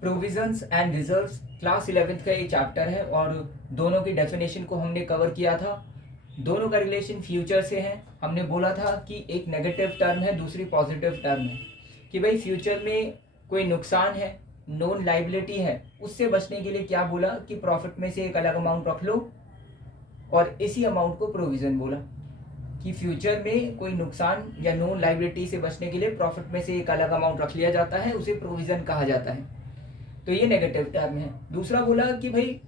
Provisions and reserves class 11th का ये chapter है और दोनों की डेफिनेशन को हमने कवर किया था। दोनों का रिलेशन फ्यूचर से है। हमने बोला था कि एक नेगेटिव टर्म है, दूसरी पॉजिटिव टर्म है, कि भाई फ्यूचर में कोई नुकसान है, नॉन लाइबिलिटी है, उससे बचने के लिए क्या बोला कि प्रॉफिट में से एक अलग अमाउंट रख लो, और इसी अमाउंट को प्रोविजन बोला कि फ्यूचर में कोई नुकसान या नॉन लाइबिलिटी से बचने के लिए प्रॉफिट में से एक अलग अमाउंट रख लिया जाता है, उसे प्रोविजन कहा जाता है। तो ये नेगेटिव टर्म है। दूसरा बोला कि भाई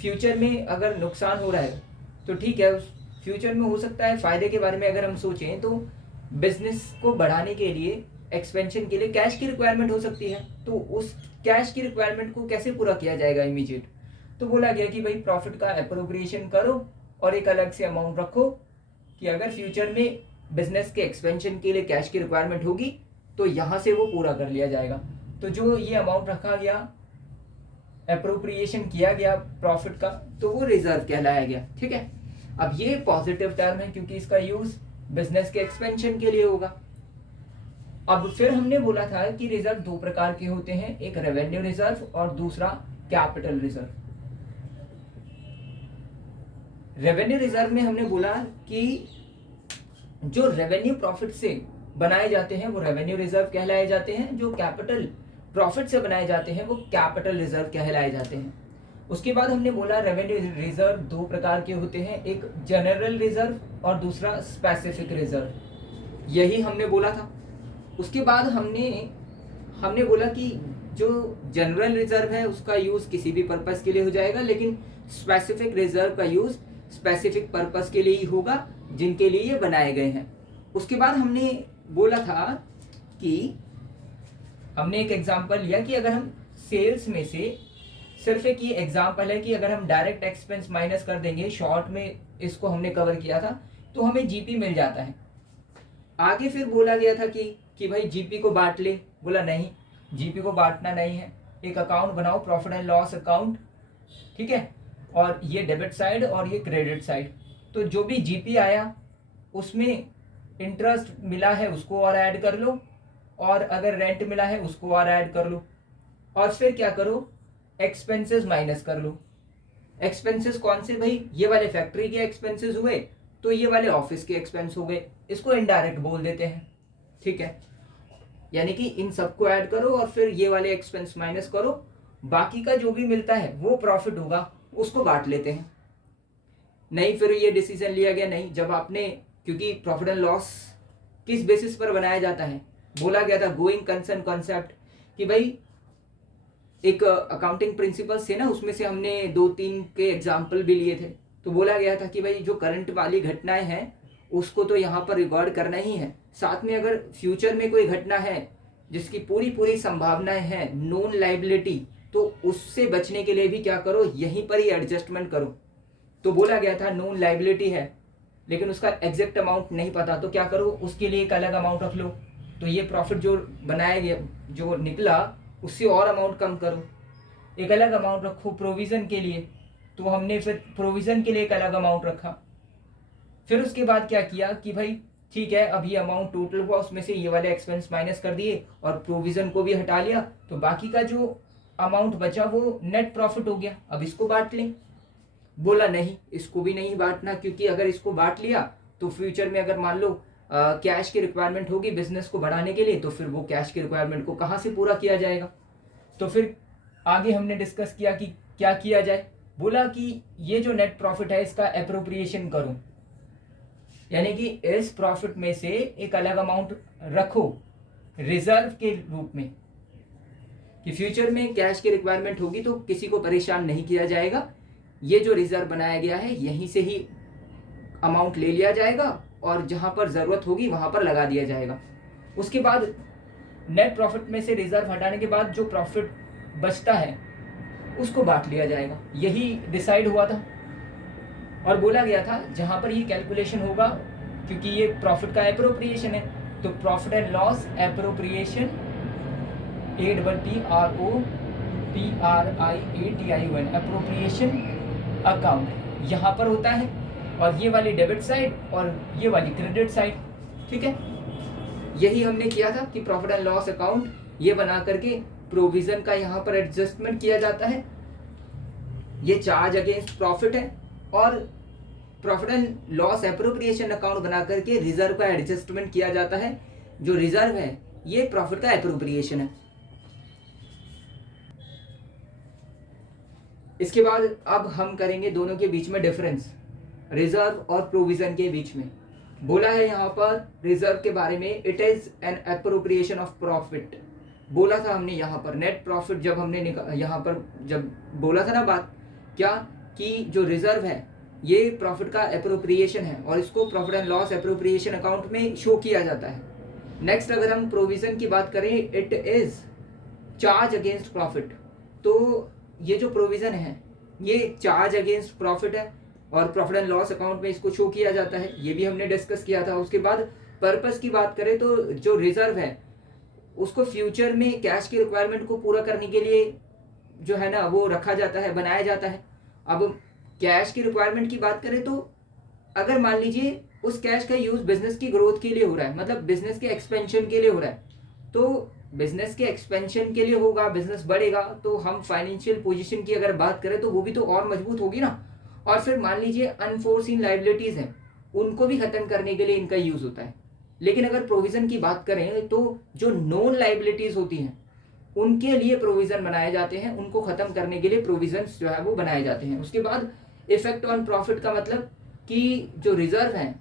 फ्यूचर में अगर नुकसान हो रहा है तो ठीक है, फ्यूचर में हो सकता है फायदे के बारे में अगर हम सोचें तो बिजनेस को बढ़ाने के लिए, एक्सपेंशन के लिए कैश की रिक्वायरमेंट हो सकती है। तो उस कैश की रिक्वायरमेंट को कैसे पूरा किया जाएगा इमीडिएट? तो बोला गया कि भाई प्रॉफिट का अप्रोप्रिएशन करो और एक अलग से अमाउंट रखो कि अगर फ्यूचर में बिजनेस के एक्सपेंशन के लिए कैश की रिक्वायरमेंट होगी तो यहाँ से वो पूरा कर लिया जाएगा। तो जो ये अमाउंट रखा गया, अप्रोप्रिएशन किया गया प्रॉफिट का, तो वो रिजर्व कहलाया गया। ठीक है, अब ये पॉजिटिव टर्म है क्योंकि इसका यूज बिजनेस के एक्सपेंशन के लिए होगा। अब फिर हमने बोला था कि रिजर्व दो प्रकार के होते हैं, एक रेवेन्यू रिजर्व और दूसरा कैपिटल रिजर्व। रेवेन्यू रिजर्व में हमने बोला कि जो रेवेन्यू प्रॉफिट से बनाए जाते हैं वो रेवेन्यू रिजर्व कहलाए जाते हैं, जो कैपिटल प्रॉफिट से बनाए जाते हैं वो कैपिटल रिजर्व कहलाए जाते हैं। उसके बाद हमने बोला रेवेन्यू रिजर्व दो प्रकार के होते हैं, एक जनरल रिजर्व और दूसरा स्पेसिफिक रिजर्व। यही हमने बोला था। उसके बाद हमने बोला कि जो जनरल रिजर्व है उसका यूज किसी भी पर्पस के लिए हो जाएगा, लेकिन स्पेसिफिक रिजर्व का यूज स्पेसिफिक पर्पस के लिए ही होगा जिनके लिए ये बनाए गए हैं। उसके बाद हमने बोला था कि हमने एक एग्जांपल लिया कि अगर हम सेल्स में से, सिर्फ एक ये एग्जांपल है कि अगर हम डायरेक्ट एक्सपेंस माइनस कर देंगे, शॉर्ट में इसको हमने कवर किया था, तो हमें जीपी मिल जाता है। आगे फिर बोला गया था कि भाई जीपी को बांट ले। बोला नहीं, जीपी को बांटना नहीं है, एक अकाउंट बनाओ, प्रॉफिट एंड लॉस अकाउंट। ठीक है, और ये डेबिट साइड और ये क्रेडिट साइड। तो जो भी जीपी आया उसमें इंटरेस्ट मिला है उसको और ऐड कर लो, और अगर रेंट मिला है उसको और ऐड कर लो, और फिर क्या करो, एक्सपेंसेस माइनस कर लो। एक्सपेंसेस कौन से भाई? ये वाले फैक्ट्री के एक्सपेंसेस हुए, तो ये वाले ऑफिस के एक्सपेंस हो गए, इसको इनडायरेक्ट बोल देते हैं। ठीक है, यानी कि इन सबको ऐड करो और फिर ये वाले एक्सपेंस माइनस करो, बाकी का जो भी मिलता है वो प्रॉफिट होगा, उसको बांट लेते हैं। नहीं, फिर ये डिसीजन लिया गया नहीं, जब आपने, क्योंकि प्रॉफिट एंड लॉस किस बेसिस पर बनाया जाता है, बोला गया था गोइंग कंसर्न कॉन्सेप्ट, कि भाई एक अकाउंटिंग प्रिंसिपल्स थे ना, उसमें से हमने 2-3 के एग्जाम्पल भी लिए थे। तो बोला गया था कि भाई जो करंट वाली घटनाएं हैं उसको तो यहाँ पर रिकॉर्ड करना ही है, साथ में अगर फ्यूचर में कोई घटना है जिसकी पूरी संभावनाएं हैं, नॉन लाइबिलिटी, तो उससे बचने के लिए भी क्या करो, यहीं पर ही एडजस्टमेंट करो। तो बोला गया था नॉन लाइबिलिटी है लेकिन उसका एग्जैक्ट अमाउंट नहीं पता, तो क्या करो, उसके लिए एक अलग अमाउंट रख लो। तो ये प्रॉफिट जो बनाया गया, जो निकला, उससे और अमाउंट कम करो, एक अलग अमाउंट रखो प्रोविजन के लिए। तो हमने फिर प्रोविजन के लिए एक अलग अमाउंट रखा। फिर उसके बाद क्या किया कि भाई ठीक है, अब ये अमाउंट टोटल हुआ, उसमें से ये वाले एक्सपेंस माइनस कर दिए और प्रोविजन को भी हटा लिया, तो बाकी का जो अमाउंट बचा वो नेट प्रॉफिट हो गया। अब इसको बांट लें। बोला नहीं, इसको भी नहीं बांटना, क्योंकि अगर इसको बांट लिया तो फ्यूचर में अगर मान लो कैश की रिक्वायरमेंट होगी बिजनेस को बढ़ाने के लिए, तो फिर वो कैश की रिक्वायरमेंट को कहाँ से पूरा किया जाएगा। तो फिर आगे हमने डिस्कस किया कि क्या किया जाए। बोला कि ये जो नेट प्रॉफिट है इसका एप्रोप्रिएशन करो, यानी कि इस प्रॉफिट में से एक अलग अमाउंट रखो रिजर्व के रूप में, कि फ्यूचर में कैश की रिक्वायरमेंट होगी तो किसी को परेशान नहीं किया जाएगा। ये जो रिजर्व बनाया गया है यहीं से ही अमाउंट ले लिया जाएगा और जहां पर जरूरत होगी वहां पर लगा दिया जाएगा। उसके बाद नेट प्रॉफिट में से रिजर्व हटाने के बाद जो प्रॉफिट बचता है उसको बांट लिया जाएगा। यही डिसाइड हुआ था और बोला गया था जहां पर ये कैलकुलेशन होगा, क्योंकि ये प्रॉफिट का एप्रोप्रिएशन है, तो profit and loss appropriation APPROPRIATION appropriation account यहाँ पर होता है, और ये वाली डेबिट साइड और ये वाली क्रेडिट साइड। ठीक है, यही हमने किया था कि प्रॉफिट एंड लॉस अकाउंट ये बना करके प्रोविजन का यहाँ पर एडजस्टमेंट किया जाता है। ये चार्ज अगेंस्ट प्रॉफिट है और profit and loss appropriation account बना करके रिजर्व का एडजस्टमेंट किया जाता है। जो रिजर्व है ये प्रॉफिट का एप्रोप्रिएशन है। इसके बाद अब हम करेंगे दोनों के बीच में डिफरेंस, रिजर्व और प्रोविजन के बीच में। बोला है यहाँ पर रिजर्व के बारे में, it is an appropriation of profit. बोला था हमने यहाँ पर नेट प्रॉफिट, जब हमने यहाँ पर जब बोला था ना बात क्या कि जो रिजर्व है ये प्रॉफिट का एप्रोप्रिएशन है और इसको profit and loss appropriation account में शो किया जाता है। नेक्स्ट अगर हम प्रोविजन की बात करें, it is charge against profit. तो ये जो प्रोविजन है ये चार्ज अगेंस्ट प्रॉफिट है और प्रॉफिट एंड लॉस अकाउंट में इसको शो किया जाता है। ये भी हमने डिस्कस किया था। उसके बाद पर्पस की बात करें तो जो रिजर्व है उसको फ्यूचर में कैश की रिक्वायरमेंट को पूरा करने के लिए जो है ना वो रखा जाता है, बनाया जाता है। अब कैश की रिक्वायरमेंट की बात करें तो अगर मान लीजिए उस कैश का यूज बिजनेस की ग्रोथ के लिए हो रहा है, मतलब बिजनेस के एक्सपेंशन के लिए हो रहा है, तो बिजनेस के एक्सपेंशन के लिए होगा, बिजनेस बढ़ेगा तो हम फाइनेंशियल पोजीशन की अगर बात करें तो वो भी तो और मजबूत होगी ना। और फिर मान लीजिए अनफोर्सिन लाइबिलिटीज हैं, उनको भी खत्म करने के लिए इनका यूज होता है। लेकिन अगर प्रोविजन की बात करें तो जो नॉन लाइबिलिटीज होती हैं उनके लिए प्रोविजन बनाए जाते हैं, उनको खत्म करने के लिए प्रोविजन जो है वो बनाए जाते हैं। उसके बाद इफेक्ट ऑन प्रॉफिट का मतलब कि जो रिजर्व है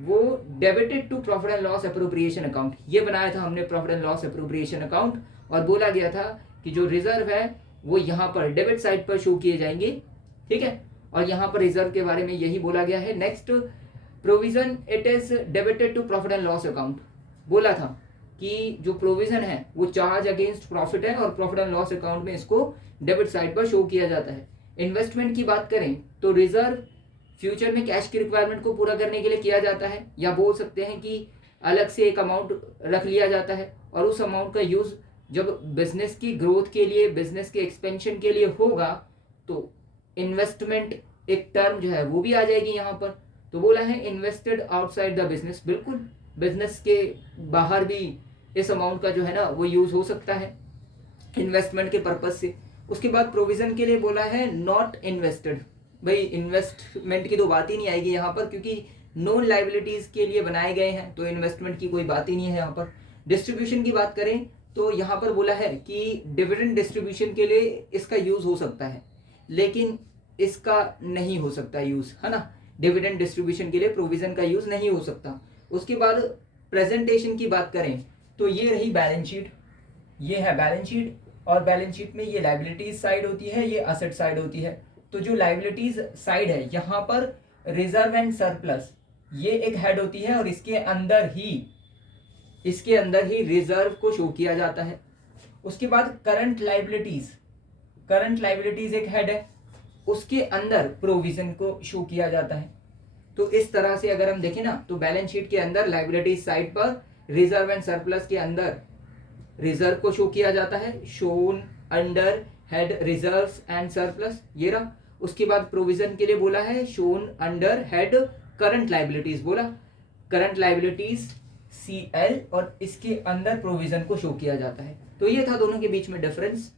वो debited to profit and loss appropriation account, ये बनाया था हमने profit and loss appropriation account, और बोला गया था कि जो रिजर्व है वो यहाँ पर डेबिट साइड पर शो किए जाएंगे, ठीक है। और यहाँ पर रिजर्व के बारे में यही बोला गया है। Next provision, it is debited to profit and loss account. बोला था कि जो प्रोविजन है वो चार्ज अगेंस्ट प्रॉफिट है और प्रॉफिट एंड लॉस अकाउंट में इसको डेबिट साइड पर शो किया जाता है। इन्वेस्टमेंट की बात करें तो रिजर्व फ्यूचर में कैश की रिक्वायरमेंट को पूरा करने के लिए किया जाता है, या बोल सकते हैं कि अलग से एक अमाउंट रख लिया जाता है और उस अमाउंट का यूज जब बिजनेस की ग्रोथ के लिए, बिजनेस के एक्सपेंशन के लिए होगा तो इन्वेस्टमेंट एक टर्म जो है वो भी आ जाएगी यहाँ पर। तो बोला है इन्वेस्टेड आउटसाइड द बिजनेस, बिल्कुल बिजनेस के बाहर भी इस अमाउंट का जो है ना वो यूज हो सकता है इन्वेस्टमेंट के पर्पज से। उसके बाद प्रोविजन के लिए बोला है नॉट इन्वेस्टेड। भाई इन्वेस्टमेंट की तो बात ही नहीं आएगी यहाँ पर, क्योंकि नॉन लाइबिलिटीज के लिए बनाए गए हैं, तो इन्वेस्टमेंट की कोई बात ही नहीं है यहाँ पर। डिस्ट्रीब्यूशन की बात करें तो यहाँ पर बोला है कि डिविडेंड डिस्ट्रीब्यूशन के लिए इसका यूज हो सकता है, लेकिन इसका नहीं हो सकता यूज, है ना। डिविडेंड डिस्ट्रीब्यूशन के लिए प्रोविजन का यूज नहीं हो सकता। उसके बाद प्रेजेंटेशन की बात करें तो ये रही बैलेंस शीट, ये है बैलेंस शीट, और बैलेंस शीट में ये लाइबिलिटीज साइड होती है, ये असेट साइड होती है। तो जो लाइबिलिटीज साइड है यहाँ पर रिजर्व एंड सरप्लस ये एक हेड होती है और इसके अंदर ही रिजर्व को शो किया जाता है। उसके बाद करंट लाइबिलिटीज एक हेड है, उसके अंदर प्रोविजन को शो किया जाता है। तो इस तरह से अगर हम देखें ना तो बैलेंस शीट के अंदर लाइबिलिटीज साइड पर रिजर्व एंड सरप्लस के अंदर रिजर्व को शो किया जाता है, shown under head reserves and surplus, ये रहा। उसके बाद प्रोविजन के लिए बोला है shown under head current liabilities, बोला करंट लाइबिलिटीज CL और इसके अंदर प्रोविजन को शो किया जाता है। तो ये था दोनों के बीच में डिफरेंस।